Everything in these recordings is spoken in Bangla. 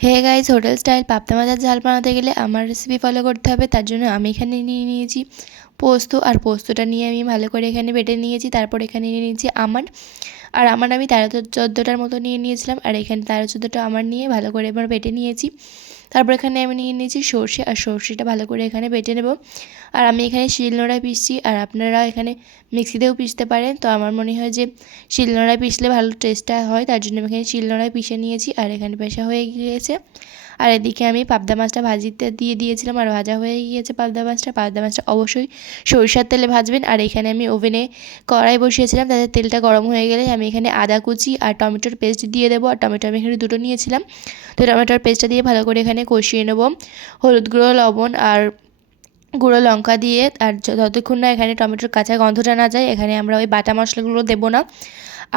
হে গাইস, হোটেল স্টাইল পাবদা মাছের ঝাল বানাতে গেলে আমার রেসিপি ফলো করতে হবে। তার জন্য আমি এখানে নিয়ে নিয়েছি পোস্ত, আর পোস্তটা নিয়ে আমি ভালো করে এখানে বেটে নিয়েছি। তারপর এখানে নিয়ে নিয়েছি আমন্ড, আর আমন্ড আমি 13-14টার মতো নিয়ে নিয়েছিলাম। আর এখানে 13-14টা আমন্ড নিয়ে ভালো করে এবার বেটে নিয়েছি। তারপর এখানে আমি নিয়ে নিয়েছি সর্ষে, আর সর্ষেটা ভালো করে এখানে বেটে নেব। আর আমি এখানে শিলনোড়ায় পিসছি, আর আপনারা এখানে মিক্সিতেও পিসতে পারেন। তো আমার মনে হয় যে শিলনোড়ায় পিসলে ভালো টেস্টটা হয়, তার জন্য আমি এখানে শিলনোড়ায় পিষে নিয়েছি। আর এখানে পেশা হয়ে গিয়েছে। আর এদিকে আমি পাবদা মাছটা ভাজিতে দিয়ে দিয়েছিলাম, আর ভাজা হয়ে গিয়েছে পাবদা মাছটা অবশ্যই সরিষার তেলে ভাজবেন। আর এখানে আমি ওভেনে কড়াই বসিয়েছিলাম, তাতে তেলটা গরম হয়ে গেলে আমি এখানে আদা কুচি আর টমেটোর পেস্ট দিয়ে দেবো। আর টমেটো আমি এখানে 2টো নিয়েছিলাম। তো টমেটোর পেস্টটা দিয়ে ভালো করে এখানে কষিয়ে নেব। হলুদ গুঁড়ো, লবণ আর গুঁড়ো লঙ্কা দিয়ে, আর যতক্ষণ না এখানে টমেটোর কাঁচা গন্ধটা না যায়, এখানে আমরা ওই বাটা মশলাগুলো দেবো না।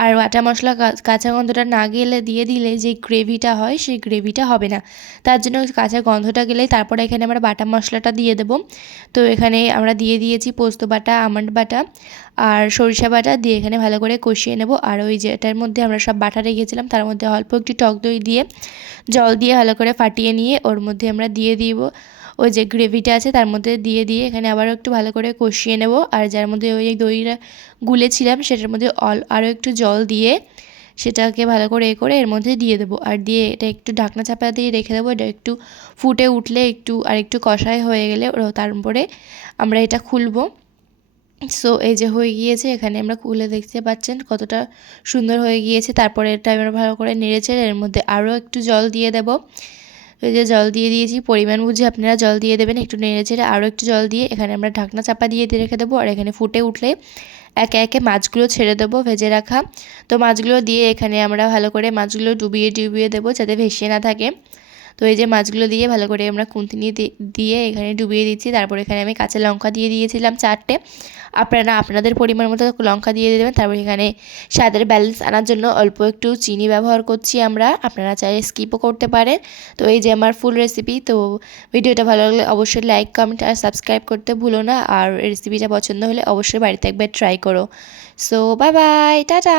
আর বাটা মশলা কাঁচা গন্ধটা না গেলে দিয়ে দিলে যে গ্রেভিটা হয় সেই গ্রেভিটা হবে না। তার জন্য কাঁচা গন্ধটা গেলেই তারপরে এখানে আমরা বাটা মশলাটা দিয়ে দেবো। তো এখানে আমরা দিয়ে দিয়েছি পোস্ত বাটা, আমন্ড বাটা আর সরিষা বাটা দিয়ে এখানে ভালো করে কষিয়ে নেব। আর ওই যেটার মধ্যে আমরা সব বাটা রেখেছিলাম তার মধ্যে অল্প একটু টক দই দিয়ে জল দিয়ে ভালো করে ফাটিয়ে নিয়ে ওর মধ্যে আমরা দিয়ে দিব ওই যে গ্রেভিটা আছে, তার মধ্যে দিয়ে এখানে আবারও একটু ভালো করে কষিয়ে নেব। আর যার মধ্যে ওই দইটা গুলেছিলাম সেটার মধ্যে আরও একটু জল দিয়ে সেটাকে ভালো করে এর মধ্যে দিয়ে দেবো। আর দিয়ে এটা একটু ঢাকনা চাপা দিয়ে রেখে দেবো। এটা একটু ফুটে উঠলে একটু কষায় হয়ে গেলে তারপরে আমরা এটা খুলবো। সো এই যে হয়ে গিয়েছে, এখানে আমরা খুলে দেখতে পাচ্ছেন কতটা সুন্দর হয়ে গিয়েছে। তারপরে এটা আমরা ভালো করে নেড়েচেড়ে এর মধ্যে আরও একটু জল দিয়ে দেব। এই যে জল দিয়ে দিয়েছি, পরিমাণ বুঝে আপনারা জল দিয়ে দেবেন। একটু নেড়েচেড়ে আরও একটু জল দিয়ে এখানে আমরা ঢাকনা চাপা দিয়ে রেখে দেবো। আর এখানে ফুটে উঠলে একে একে মাছগুলো ছেড়ে দেবো ভেজে রাখা। তো মাছগুলো দিয়ে এখানে আমরা ভালো করে মাছগুলো ডুবিয়ে দেবো যাতে ভেসে না থাকে। তো এই যে মাছগুলো দিয়ে ভালো করে আমরা খুন্তি দিয়ে এখানে ডুবিয়ে দিচ্ছি। তারপর এখানে আমি কাঁচা লঙ্কা দিয়ে দিয়েছিলাম 4টে। আপনারা আপনাদের পরিমাণ মতো লঙ্কা দিয়ে দেবেন। তারপর এখানে স্বাদের ব্যালেন্স আনার জন্য অল্প একটু চিনি ব্যবহার করছি আমরা, আপনারা চাইলে স্কিপও করতে পারেন। তো এই যে আমার ফুল রেসিপি। তো ভিডিওটা ভালো লাগলে অবশ্যই লাইক, কমেন্ট আর সাবস্ক্রাইব করতে ভুলো না। আর রেসিপিটা পছন্দ হলে অবশ্যই বাড়িতে একবার ট্রাই করো। So bye bye, tata.